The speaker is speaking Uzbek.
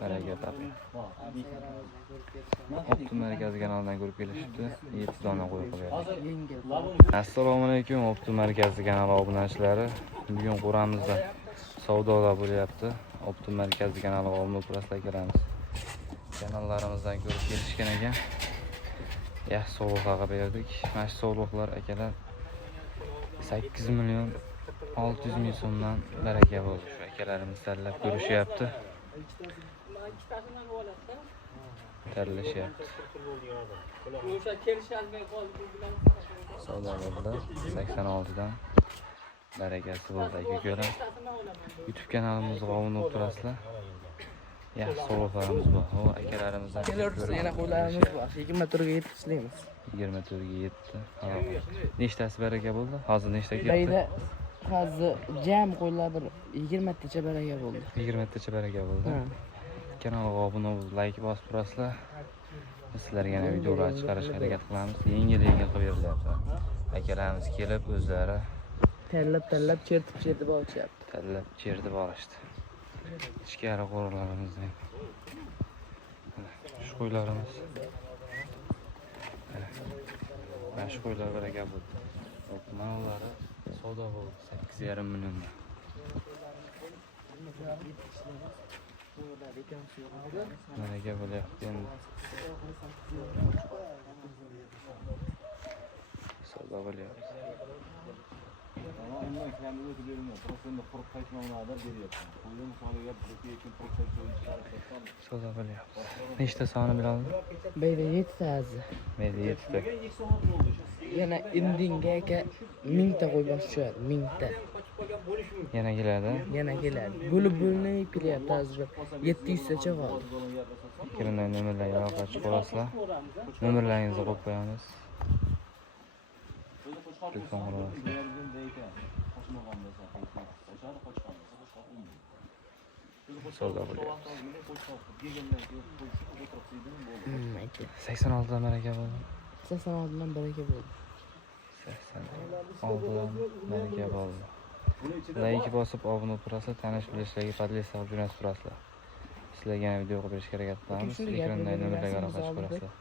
Baraka toping. Optim markazi kanalidan ko'rib kelishibdi. 7 dona qo'yib qo'yadi. Assalomu alaykum Optim markazi kanali obunachilari. Bugun qo'ramizda savdolar bo'lyapti. Optim markazi kanali obunachilariga kelamiz. Kanallarimizdan ko'rib kelishgan ekan. Yaxshi sovg'aga berdik. Mana shu sovg'alar akalar 8 million 600 ming so'mdan baraka bo'ldi. Shu akalarimiz tanlab ko'rishyapti. Tanlashyapti. Savdolarda 86 dan barakasi bo'ldi aka-ukalar. YouTube kanalimizga obuna bo'lib turasizlar. Yaxshi sovg'alarimiz bor. O akalarimizdan yana qo'ylarimiz bor. 20 turga yetkazamiz. 20 turga yetdi. Nechtasi baraka bo'ldi? Hozir nechta ketdi? Bayda hozir jam qo'ylar bir 20 tacha baraka bo'ldi. 20 tacha baraka bo'ldi. Kanalga obuna bo'lib, like bosib turasizlar. Sizlarga yana videolar chiqarishga harakat qilamiz. Yengil-yengil qilib berilyapti. Akalarimiz kelib o'zlari Tanlab chertib olishyapti. Tanlab chertib olishdi. Ichkari qo'rg'onlarimizdan. Shu qo'ylarimiz. Mana shu qo'ylar baraka bo'ldi. Mana ular savdo bo'ldi 8,5 milliondan. Baraka bo'lyapti endi. Savdo bo'lyapti. Savdo bo'lyapti. Nechta soni bilan? Bayda 7 tazi. Mayda 7 ta. Yana indinga aka 1000 ta qo'y bosh tushadi, 1000 ta. Yana keladi. Yana keladi. Bo'lib kelyapti hozir 700 tacha qoldi. Kirmay nomerlarga aloqa chiqib olasizlar. Nomerlaringizni qo'yib qo'yamiz. Telefon qilasizlar. Savdo bo'lyapti. 86 dan baraka bo'ldi. 86 dan baraka bo'ldi. 86 dan baraka bo'ldi. Like bosib obuna turasizlar, tanish bilishlarga podlist qilib jo'natib turasizlar. Sizlarga yana video qilib berishga harakat qilamiz. Ekranda nomerlarga aloqa chiqib olasizlar.